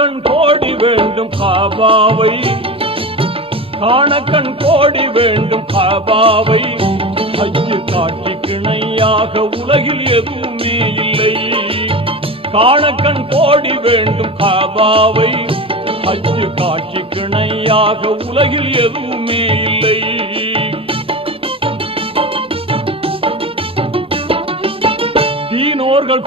காணக்கண் கோடி வேண்டும் காபாவை, காணக்கண் கோடி வேண்டும் காபாவை. ஹஜ்ஜு காட்சி கிணையாக உலகில் எதுவுமே இல்லை. காணக்கண் கோடி வேண்டும் காபாவை, ஹஜ்ஜு காட்சி கிணையாக உலகில் எதுவுமே இல்லை. தீனோர்கள்